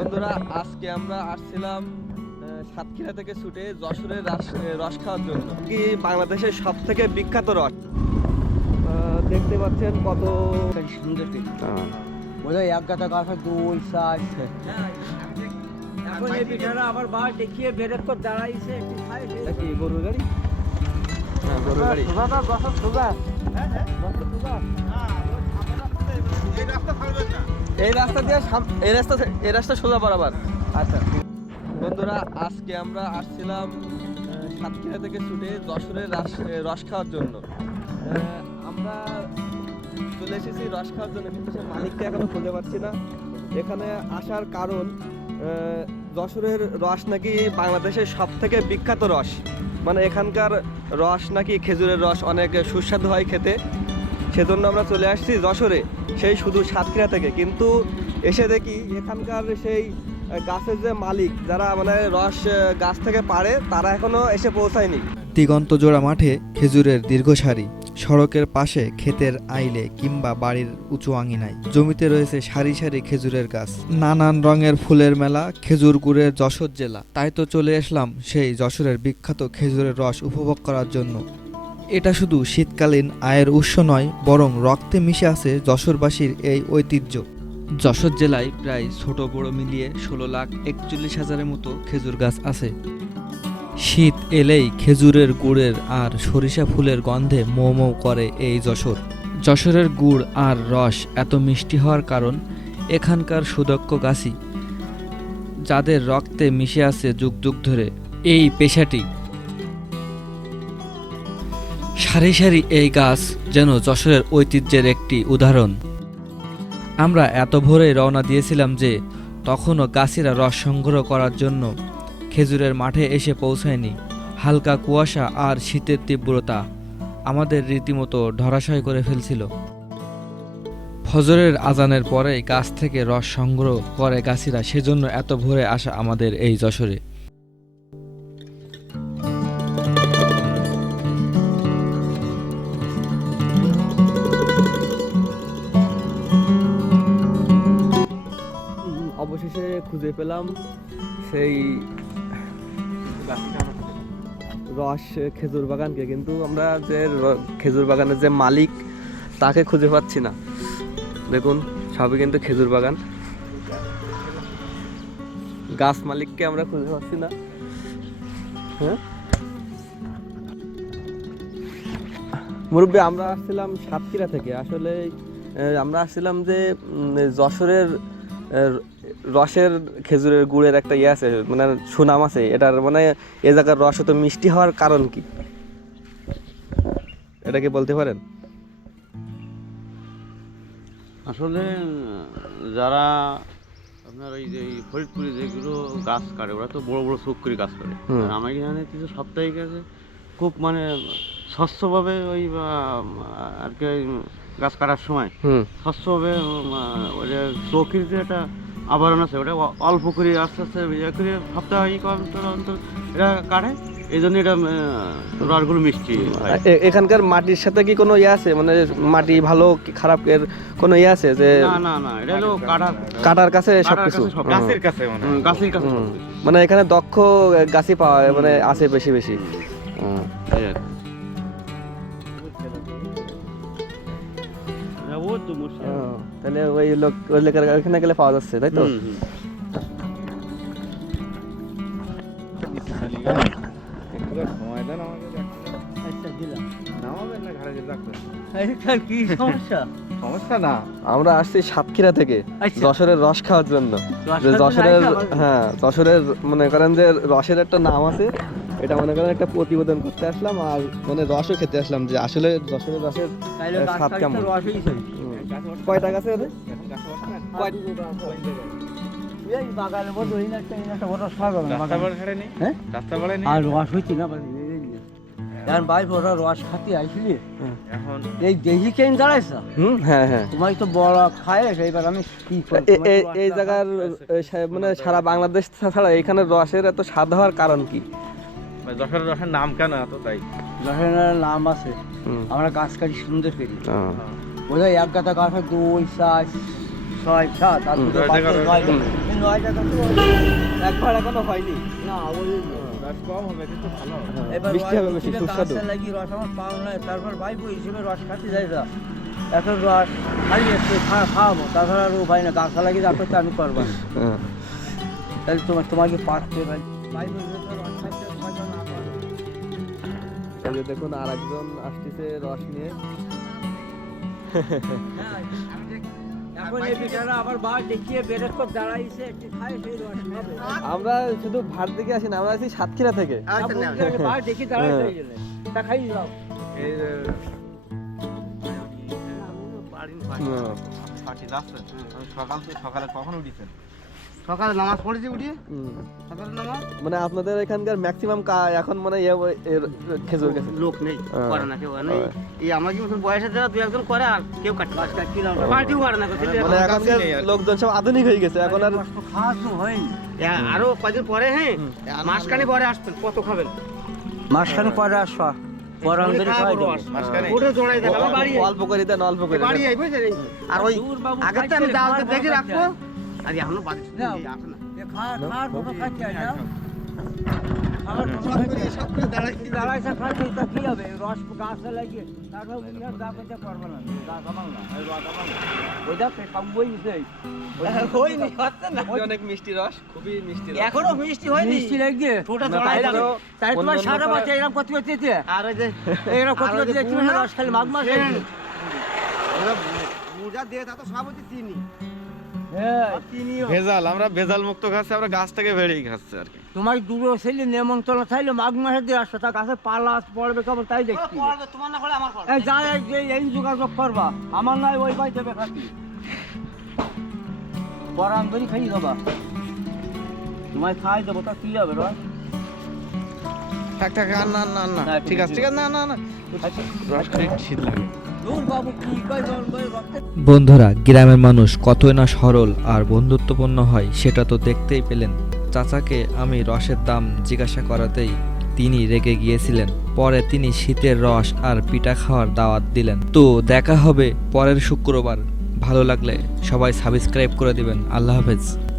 বন্ধুরা আজকে আমরা আসছিলাম সাতক্ষীরা থেকে ছুটে যশোরের রাস- রস খাওয়ার জন্য। কি বাংলাদেশের সব থেকে বিখ্যাত রস? দেখতে পাচ্ছেন কত সুন্দর বোধহয় এক গাদা গাছ দুই চার এখন এই পিঠাটা আবার বার দেখিয়ে বেরেক করে দাঁড়াইছে একটু খাই কি গরুর গাড়ি? হ্যাঁ গরুর গাড়ি। গছত সুগার এই রাস্তা সাম- এই রাস্তা থে- এই রাস্তা এই রাস্তা সোজা বরাবর। আচ্ছা। বন্ধুরা আজকে আমরা আসছিলাম সাতক্ষীরা থেকে ছুটে যশোরের রাস রস খাওয়ার জন্য। আমরা চলে এসেছি রস খাওয়ার জন্য কিন্তু সে মালিককে এখনও খুঁজে পাচ্ছি না। এখানে আসার কারণ যশোরের রস নাকি বাংলাদেশের সব থেকে বিখ্যাত রস। মানে এখানকার রস নাকি খেজুরের রস অনেক সুস্বাদু হয় খেতে। সেজন্য আমরা চলে আসছি যশোরে, সেই শুধু সাতক্ষীরা থেকে। কিন্তু এসে দেখি এখানকার সেই গাছের যে মালিক, যারা মানে রস গাছ থেকে পাড়ে, তারা এখনও এসে পৌঁছায়নি। দিগন্ত জোড়া মাঠে খেজুরের দীর্ঘ সারি সড়কের পাশে ক্ষেতের আইলে কিংবা বাড়ির উঁচু আঙিনায়। জমিতে রয়েছে সারি সারি খেজুরের গাছ। নানান রঙের ফুলের মেলা, খেজুর গুড়ের যশোর জেলা। তাই তো চলে আসলাম সেই যশোরের বিখ্যাত খেজুরের রস উপভোগ করার জন্য। এটা শুধু শীতকালীন আয়ের উৎস নয়, বরং রক্তে মিশে আছে যশোরবাসীর এই ঐতিহ্য। যশোর জেলায় প্রায় ছোট বড় মিলিয়ে ষোলো লাখ একচল্লিশ হাজারের মতো খেজুর গাছ আছে। শীত এলেই খেজুরের গুড়ের আর সরিষা ফুলের গন্ধে মৌ মৌ করে এই যশোর। যশোরের গুড় আর রস এত মিষ্টি হওয়ার কারণ এখানকার সুদক্ষ গাছই, যাদের রক্তে মিশে আছে যুগ যুগ ধরে। এই পেশাটি সারি সারি এই গাছ যেন যশোরের ঐতিহ্যের একটি উদাহরণ। আমরা এত ভোরে রওনা দিয়েছিলাম যে তখনও গাছিরা রস সংগ্রহ করার জন্য খেজুরের মাঠে এসে পৌঁছায়নি। হালকা কুয়াশা আর শীতের তীব্রতা আমাদের রীতিমতো ধরাশয় করে ফেলছিল। ফজরের আজানের পরেই গাছ থেকে রস সংগ্রহ করে গাছিরা, সেজন্য এত ভোরে আসা আমাদের এই যশোরে। পেলাম সেই রস খেজুর বাগানকে। কিন্তু আমরা যে খেজুর বাগানের যে মালিক, তাকে খুঁজে পাচ্ছি না। দেখুন, সবই কিন্তু খেজুর বাগান। গাছ মালিককে আমরা খুঁজে পাচ্ছি না। হ্যাঁ? মুরব্বী, আমরা আসছিলাম সাতক্ষীরা থেকে। আসলে আমরা আসছিলাম যে যশোরের রসের খেজুরের গুড়ের একটা ইয়ে আছে মানে সুনাম আছে এটার মানে এ জায়গার রস তো মিষ্টি হওয়ার কারণ কি? এটা কি বলতে পারেন? আসলে যারা আপনার ওই যে ফরিদপুরে যেগুলো গাছ কাটে ওরা তো বড় বড় চোখ করে গাছ কাটে। আর আমার এখানে কিছু সাপ্তাহিক আছে খুব মানে স্বচ্ছভাবে ওই আর কি গাছ কাটার সময় স্বচ্ছভাবে ওই যে চৌকির যে একটা আবরণ আছে ওটা অল্প করে আস্তে আস্তে ইয়ে করে সাপ্তাহিক অন্তর অন্তর এটা কাটে। এই জন্য এটা উম, রসগুলো মিষ্টি এখানকার মাটির সাথে কি কোনো ইয়ে আছে? মানে মাটি ভালো কি খারাপ এর কোনো ইয়ে আছে যে না না না এটা হলো কাটা কাটার। কাছে কাটার সবকিছু? কাছে সব হুম। গাছের কাছে গাছের কাছে মানে এখানে দক্ষ গাছই পাওয়া মানে আছে বেশি বেশি। তাহলে ওই লোক ওই লোকের ওখানে গেলে পাওয়া যাচ্ছে তাই তো। আচ্ছা দিলাম। এইখান কি সমস্যা? সমস্যা না। আমরা আসছি সাতক্ষীরা থেকে আচ্ছা। যশোরের রস খাওয়ার জন্য। যশোরের হ্যাঁ যশোরের মনে করেন যে রসের একটা নাম আছে এটা মনে করেন একটা প্রতিবেদন করতে আসলাম আর মানে রসও খেতে আসলাম যে আসলে যশোরের রসের তাইলে স্বাদ কেমন? কয়টা গাছে বড় হবে হ্যাঁ? রাস্তা বড় নেই আর রস হইছে না বাড়ি, এই- এই নিয়ে। এখন ভাই ওরা রস খাতে আইসলি এখন এই দেশি কেন দাঁড়াইছ হুম হ্যাঁ হ্যাঁ। তোমার তো বড় খায় এইবার আমি কি এই জায়গার মানে সারা বাংলাদেশ ছাড়া এখানে রসের এত স্বাদ হওয়ার কারণ কি? যশোর রসের নাম কেন এত তাই? রসের নাম আছে। আমরা গাছ কাটি সুন্দর করি। বোধহয় এক গাদা গাছ দুই চার ছয় সাত আর। দুটো দশ নয় নয় টাকা তো একবার এখনও হয়নি। না ওই কম হবে কিন্তু ভালো এবার মিষ্টি হবে বেশি, সুস্বাদু। লাগি রস আমার পাও নাই তারপর ভাইবো হিসেবে রস খাতে যাই না এখন রস খালি একটু খা- খাওয়াবো তাছাড়া আর ভাই না গাছা লাগি যাতে তো আমি করব। হ্যাঁ। তাহলে তোমার তোমাকে পাচ্ছে ভাই? যে দেখুন আর একজন আসতেছে রস নিয়ে। আমরা শুধু ভাট থেকে আসি না আমরা আছি সাতক্ষীরা থেকে দাঁড়াইছে এই জন্যে। তা খাই যাও এই যে হুম। সকাল সকালে কখন উঠেছেন সকালে নামাজ পড়েছি উঠিয়ে সকালে নামাজ। মানে আপনাদের এখানকার ম্যাক্সিমাম এখন মানে খেজুর গেছে। লোক নেই হ্যাঁ। করে না কেউ মানে হ্যাঁ। এই আমার কি মতন বয়সের যারা দু একজন করে আর কেউ পার্টিও করে না মানে এখনকার লোকজন সব আধুনিক হয়ে গেছে এখন আর কষ্ট খাওয়া তো হয়নি। আরও কয়দিন পরে হ্যাঁ? মাসখানি পরে আসবেন কত খাবেন? মাঝখানে পরে আসবা। অল্প করে দেন অল্প করে? আর ওই আগে তো আমি খাওয়ার দেখে রাখব। আর এখনও বাড়ি আসে না। হয় না খাওয়ার কোনো খাইতে না। দাঁড়াইছে খাইতে তা কি হবে রস গাছে লাগিয়ে তারপর উনার করতে পারবে না। গাছ আমার না রস আমার না। ওইটা খাবই নিছে। হয়নি হচ্ছে না। অনেক মিষ্টি রস খুবই মিষ্টি এখনও মিষ্টি হয়নি। মিষ্টি তাই তোমার সারা বাচ্চা এরকম করতে করতে আর ওই যে এরকম করতে আর ওই যে করতে তুমি রস খালি মাঘ মাস মোজা দিয়ে তা তো সব হচ্ছে চিনি। ভেজাল আমরা ভেজাল মুক্ত খাচ্ছি আমরা গাছ থেকে বেরিয়ে খাচ্ছি আর কি। তোমার দূরে ছেলে নেমন্তন্ন থাইলে মাঘ মাসে দিয়ে আসছো তা গাছে পালা পড়বে কেমন তাই দেখছি। পড়বে তোমার না হলে আমার যা এই যে এই যোগাযোগ করবা। আমার নয় ওই বাই দেবে খাতি বরাম ধরি খাই দেবা। তোমায় খাই দেবো তা কি হবে রস থাক থাক না না না। না, ঠিক আছে ঠিক আছে না না না। রস খেয়ে শীত লাগে। বন্ধুরা, গ্রামের মানুষ কতই না সরল আর বন্ধুত্বপূর্ণ হয়, সেটা তো দেখতেই পেলেন। চাচাকে আমি রসের দাম জিজ্ঞাসা করাতেই তিনি রেগে গিয়েছিলেন। পরে তিনি শীতের রস আর পিঠা খাওয়ার দাওয়াত দিলেন। তো দেখা হবে পরের শুক্রবার। ভালো লাগলে সবাই সাবস্ক্রাইব করে দিবেন। আল্লাহ হাফেজ।